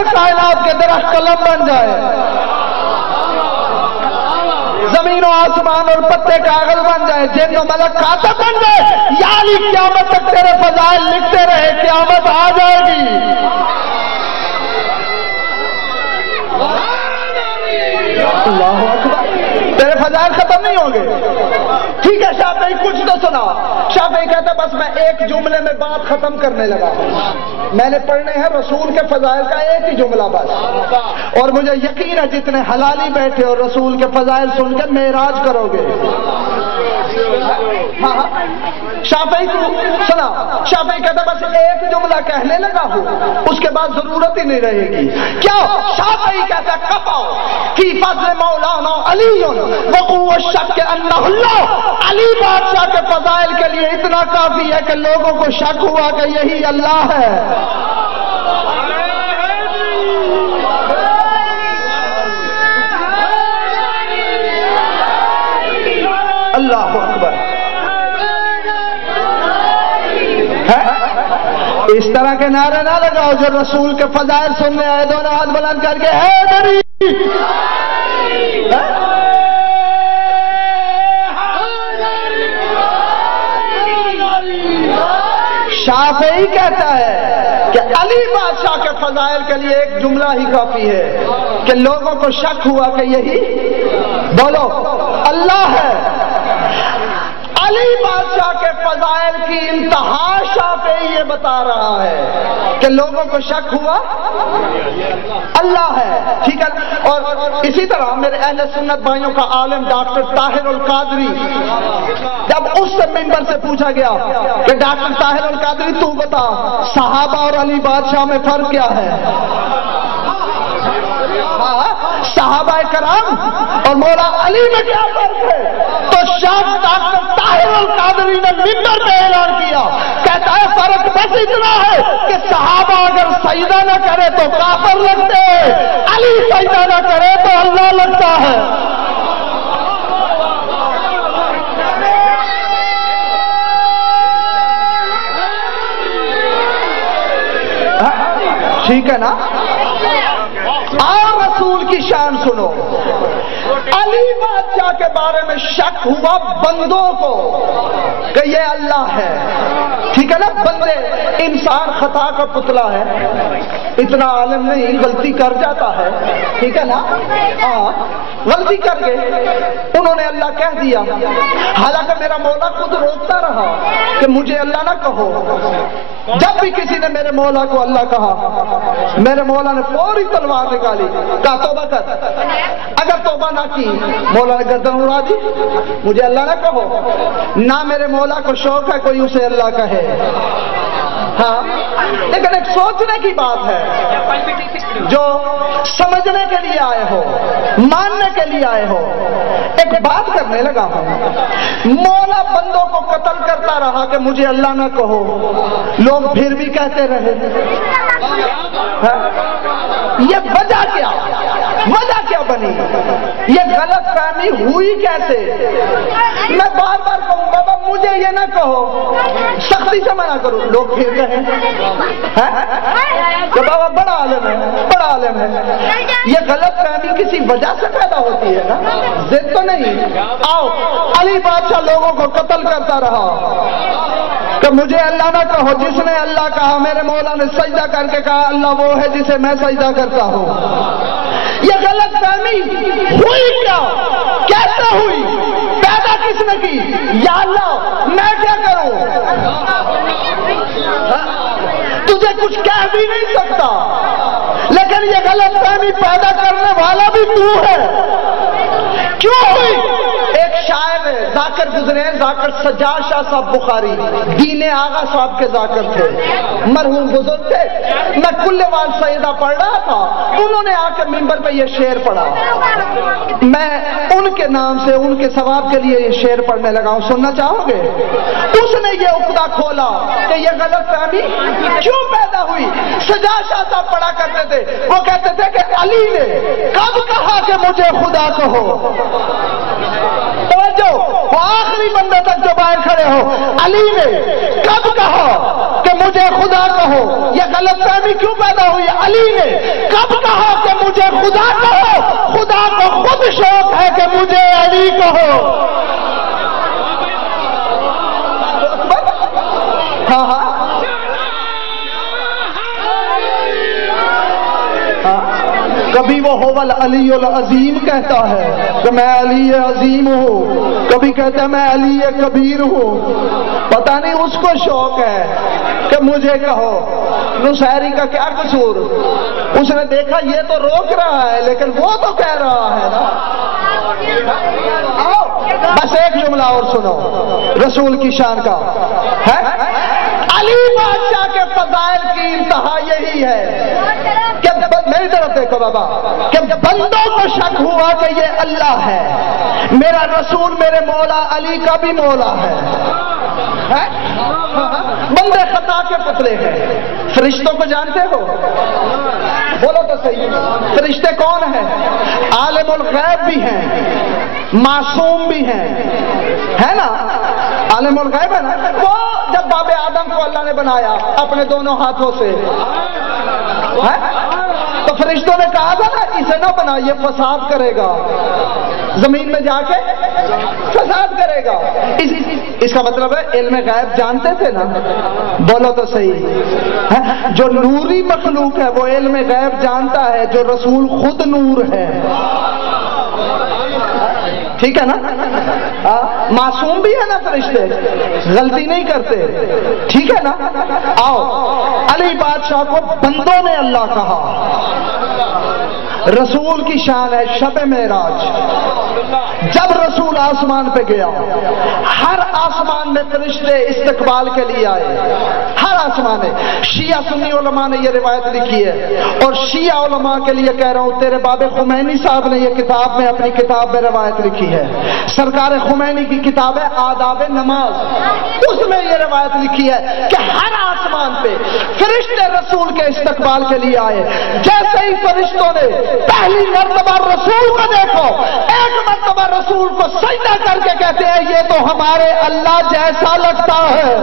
اگر کائنات کے درخت قلم بن جائے، زمین و آسمان اور پتے کاغذ بن جائے، جن و ملک کاتب بن جائے، یعنی قیامت تک تیرے فضائل لکھتے رہے، قیامت آ جائے گی۔ اللہ اکبر، تیرے فضائل ختم نہیں ہوں گے۔ ٹھیک ہے شافعی کچھ تو سنا۔ شافعی کہتا بس میں ایک جملے میں بات ختم کرنے لگا ہوں، میں نے پڑھنے ہیں رسول کے فضائل کا ایک ہی جملہ بس، اور مجھے یقین ہے جتنے حلالی بیٹھے اور رسول کے فضائل سن کے معراج کرو گے۔ ہاں شافعی کو سنا، شافعی کہتا بس ایک جملہ کہنے لگا ہوں، اس کے بعد ضرورت ہی نہیں رہے گی۔ کیا شافعی کہتا کفا فی فضل مولانا علی وقوع الشک انہ اللہ، علی بادشاہ کے فضائل کے لیے اتنا کافی ہے کہ لوگوں کو شک ہوا کہ یہی اللہ ہے۔ اللہ اکبر۔ اس طرح کے نعرے نہ لگاؤ جو رسول کے فضائل سننے آئے، دونوں ہاتھ بلند کر کے حیدری۔ شافعی کہتا ہے کہ علی بادشاہ کے فضائل کے لیے ایک جملہ ہی کافی ہے کہ لوگوں کو شک ہوا کہ یہی بولو اللہ ہے۔ علی بادشاہ کے فضائل کی انتہا شافعی یہ بتا رہا ہے کہ لوگوں کو شک ہوا اللہ ہے۔ ٹھیک ہے، اور اسی طرح میرے اہل سنت بھائیوں کا عالم ڈاکٹر طاہر القادری، جب اس سے ممبر سے پوچھا گیا کہ ڈاکٹر طاہر القادری تو بتا صحابہ اور علی بادشاہ میں فرق کیا ہے؟ صحابہ کرام اور مولا علی میں کیا فرق ہے؟ تو شاہ ڈاکٹر طاہر القادری نے ممبر پہ اعلان کیا، کہتا ہے فرق بس اتنا ہے کہ صحابہ اگر سجدہ نہ کرے تو کافر لگتے ہیں، علی سجدہ نہ کرے تو اللہ لگتا ہے۔ ٹھیک ہے نا؟ اور رسول کی شان سنو، علی بادشاہ کے بارے میں شک ہوا بندوں کو کہ یہ اللہ ہے۔ ٹھیک ہے نا، بندے، انسان خطا کا پتلا ہے، اتنا عالم نہیں، غلطی کر جاتا ہے۔ ٹھیک ہے نا، ہاں غلطی کر گئے، انہوں نے اللہ کہہ دیا، حالانکہ میرا مولا خود روکتا رہا کہ مجھے اللہ نہ کہو۔ جب بھی کسی نے میرے مولا کو اللہ کہا، میرے مولا نے فوری تلوار نکالی، کہا توبہ کر۔ اگر توبہ نہ کی، مولا نے گردن اڑا دی، مجھے اللہ نہ کہو۔ نہ میرے مولا کو شوق ہے کوئی اسے اللہ کہے۔ ہاں لیکن ایک سوچنے کی بات ہے، جو سمجھنے کے لیے آئے ہو، ماننے کے لیے آئے ہو، ایک بات کرنے لگا ہوں۔ مولا بندوں کو قتل کرتا رہا کہ مجھے اللہ نہ کہو، لوگ پھر بھی کہتے رہے۔ یہ وجہ کیا بنی؟ یہ غلط فہمی ہوئی کیسے؟ میں بار بار کہوں بابا مجھے یہ نہ کہو، سختی سے منع کروں، لوگ پھر کہیں کہ بابا بڑا عالم ہے۔ یہ غلط فہمی کسی وجہ سے پیدا ہوتی ہے نا، ضد تو نہیں۔ آؤ، علی بادشاہ لوگوں کو قتل کرتا رہا کہ مجھے اللہ نہ کہو، جس نے اللہ کہا، میرے مولا نے سجدہ کر کے کہا اللہ وہ ہے جسے میں سجدہ کرتا ہوں۔ یہ غلط فہمی ہوئی کیا؟ کیسے ہوئی؟ پیدا کس نے کی؟ یا اللہ میں کیا کروں؟ تجھے کچھ کہہ بھی نہیں سکتا، لیکن یہ غلط فہمی پیدا کرنے والا بھی تو ہے۔ کیوں ہوئی؟ ایک شاعر ذاکر گزرے ہیں، ذاکر سجاد شاہ صاحب بخاری، دین آغا صاحب کے ذاکر تھے، مرحوم بزرگ تھے۔ میں کل وال سیدہ پڑھ رہا تھا، انہوں نے آ کے ممبر پہ یہ شعر پڑھا، میں ان کے نام سے ان کے ثواب کے لیے یہ شعر پڑھنے لگا ہوں، سننا چاہو گے؟ اس نے یہ عقدہ کھولا کہ یہ غلط فہمی کیوں پیدا ہوئی۔ سجاد شاہ صاحب پڑھا کرتے تھے، وہ کہتے تھے کہ علی نے کب کہا کہ مجھے خدا کہو؟ وہ آخری بندے تک جو باہر کھڑے ہو، علی نے کب کہا کہ مجھے خدا کہو، یہ غلط فہمی کیوں پیدا ہوئی؟ علی نے کب کہا کہ مجھے خدا کہو؟ خدا کو خود شوق ہے کہ مجھے علی کہو۔ ہاں ہاں کبھی وہ ہوول علی العظیم کہتا ہے کہ میں علی عظیم ہوں، کبھی کہتا ہے میں علی کبیر ہوں، پتہ نہیں اس کو شوق ہے کہ مجھے کہو۔ نصیری کا کیا قصور؟ اس نے دیکھا یہ تو روک رہا ہے لیکن وہ تو کہہ رہا ہے نا۔ آؤ بس ایک جملہ اور سنو رسول کی شان کا ہے۔ علی بادشاہ کے فضائل کی انتہا یہی ہے کہ میری طرف دیکھو بابا، کہ بندوں کو شک ہوا کہ یہ اللہ ہے، میرا رسول میرے مولا علی کا بھی مولا ہے۔ بندے خطا کے پتلے ہیں۔ فرشتوں کو جانتے ہو؟ بولو تو صحیح، فرشتے کون ہیں؟ عالم الغیب بھی ہیں، معصوم بھی ہیں، ہے نا؟ عالم الغیب ہے نا، وہ جب باب آدم کو اللہ نے بنایا اپنے دونوں ہاتھوں سے، تو فرشتوں نے کہا تھا نا اسے نہ بنا، یہ فساد کرے گا، زمین میں جا کے فساد کرے گا۔ اس کا مطلب ہے علم غیب جانتے تھے نا؟ بولو تو صحیح، جو نوری مخلوق ہے وہ علم غیب جانتا ہے، جو رسول خود نور ہے، ٹھیک ہے نا؟ معصوم بھی ہے نا فرشتے، غلطی نہیں کرتے، ٹھیک ہے نا؟ آؤ علی بادشاہ کو بندوں نے اللہ کہا، رسول کی شان ہے شب معراج۔ جب رسول آسمان پہ گیا، ہر آسمان میں فرشتے استقبال کے لیے آئے، ہر آسمان میں۔ شیعہ سنی علماء نے یہ روایت لکھی ہے، اور شیعہ علماء کے لیے کہہ رہا ہوں، تیرے باب خمینی صاحب نے یہ کتاب میں اپنی کتاب میں روایت لکھی ہے، سرکار خمینی کی کتاب ہے آداب نماز، اس میں یہ روایت لکھی ہے کہ ہر آسمان پہ فرشتے رسول کے استقبال کے لیے آئے۔ جیسے ہی فرشتوں نے پہلی مرتبہ رسول کو دیکھو، ایک مرتبہ رسول کو سجدہ کر کے کہتے ہیں یہ تو ہمارے اللہ جیسا لگتا ہے۔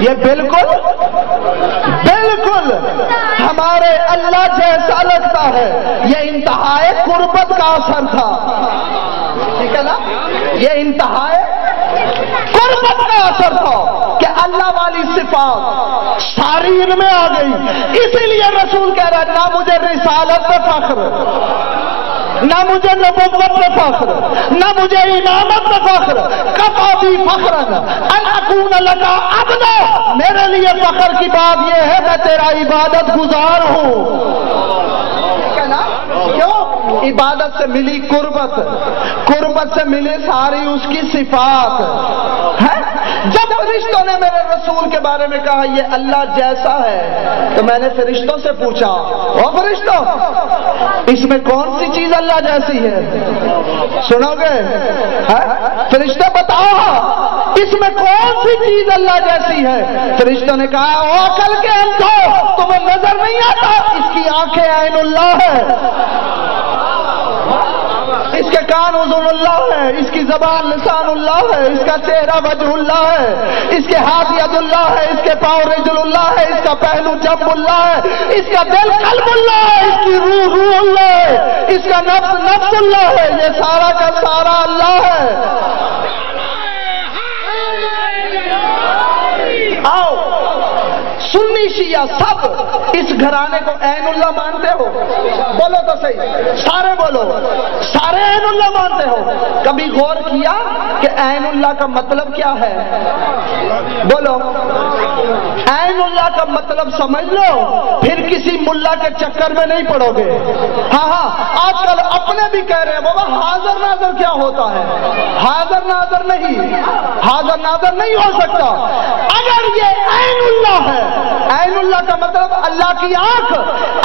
یہ بالکل بالکل ہمارے اللہ جیسا لگتا ہے۔ یہ انتہائی قربت کا اثر تھا، ٹھیک ہے نا؟ یہ انتہائی قربت کا اثر تھا کہ اللہ والی صفات ساری ان میں آ گئی۔ اسی لیے رسول کہہ رہا ہے نہ مجھے رسالت پہ فخر، نہ مجھے نبوت پہ فخر، نہ مجھے امامت پہ فخر، کفا بھی فخرا ان اکون لک عبدا، میرے لیے فخر کی بات یہ ہے میں تیرا عبادت گزار ہوں۔ کیوں؟ عبادت سے ملی قربت، قربت سے ملی ساری اس کی صفات۔ جب فرشتوں نے میرے رسول کے بارے میں کہا یہ اللہ جیسا ہے، تو میں نے فرشتوں سے پوچھا او فرشتوں اس میں کون سی چیز اللہ جیسی ہے؟ سنو گے؟ فرشتہ بتاؤ اس میں کون سی چیز اللہ جیسی ہے؟ فرشتوں نے کہا او عقل کے اندھو، تمہیں نظر نہیں آتا اس کی آنکھیں عین اللہ ہے، اس کے کان اذن اللہ ہے، اس کی زبان لسان اللہ ہے، اس کا چہرہ وجہ اللہ ہے، اس کے ہاتھ ید اللہ ہے، اس کے پاؤں رجل اللہ ہے، اس کا پہلو جنب اللہ ہے، اس کا دل قلب اللہ ہے، اس کی روح روح اللہ ہے، اس کا نفس نفس اللہ ہے، یہ سارا کا سارا اللہ ہے۔ آؤ سنی شیعہ سب اس گھرانے کو عین اللہ مانتے ہو؟ بولو تو صحیح، سارے بولو، سارے عین اللہ مانتے ہو؟ کبھی غور کیا کہ عین اللہ کا مطلب کیا ہے؟ بولو، عین اللہ کا مطلب سمجھ لو، پھر کسی ملا کے چکر میں نہیں پڑو گے۔ ہاں ہاں آج کل اپنے بھی کہہ رہے ہیں بابا حاضر ناظر کیا ہوتا ہے؟ حاضر ناظر نہیں، حاضر ناظر نہیں ہو سکتا۔ اگر یہ عین اللہ ہے، عین اللہ کا مطلب اللہ کی آنکھ،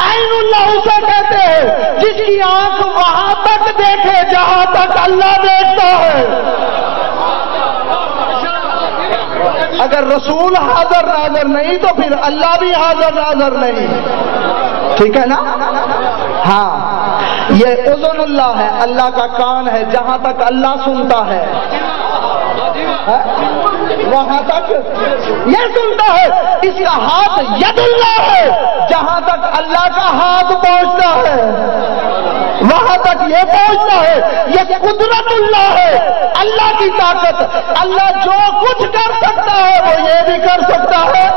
عین اللہ اسے کہتے ہیں جس کی آنکھ وہاں تک دیکھے جہاں تک اللہ دیکھتا ہے۔ اگر رسول حاضر ناظر نہیں تو پھر اللہ بھی حاضر ناظر نہیں، ٹھیک ہے نا؟ ہاں یہ اذن اللہ ہے، اللہ کا کان ہے، جہاں تک اللہ سنتا ہے وہاں تک یہ سنتا ہے۔ اس کا ہاتھ ید اللہ ہے، جہاں تک اللہ کا ہاتھ پہنچتا ہے وہاں تک یہ پہنچتا ہے۔ یہ قدرت اللہ ہے، اللہ کی طاقت، اللہ جو کچھ کر سکتا ہے وہ یہ بھی کر سکتا ہے۔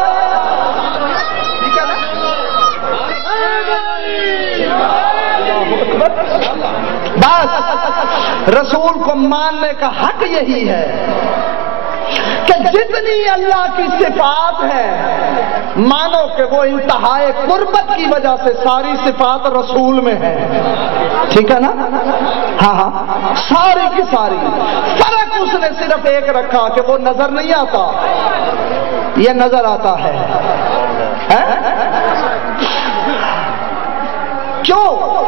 بس رسول کو ماننے کا حق یہی ہے کہ جتنی اللہ کی صفات ہیں مانو کہ وہ انتہائی قربت کی وجہ سے ساری صفات رسول میں ہے، ٹھیک ہے نا؟ ہاں ساری کی ساری۔ فرق اس نے صرف ایک رکھا کہ وہ نظر نہیں آتا، یہ نظر آتا ہے۔ کیوں؟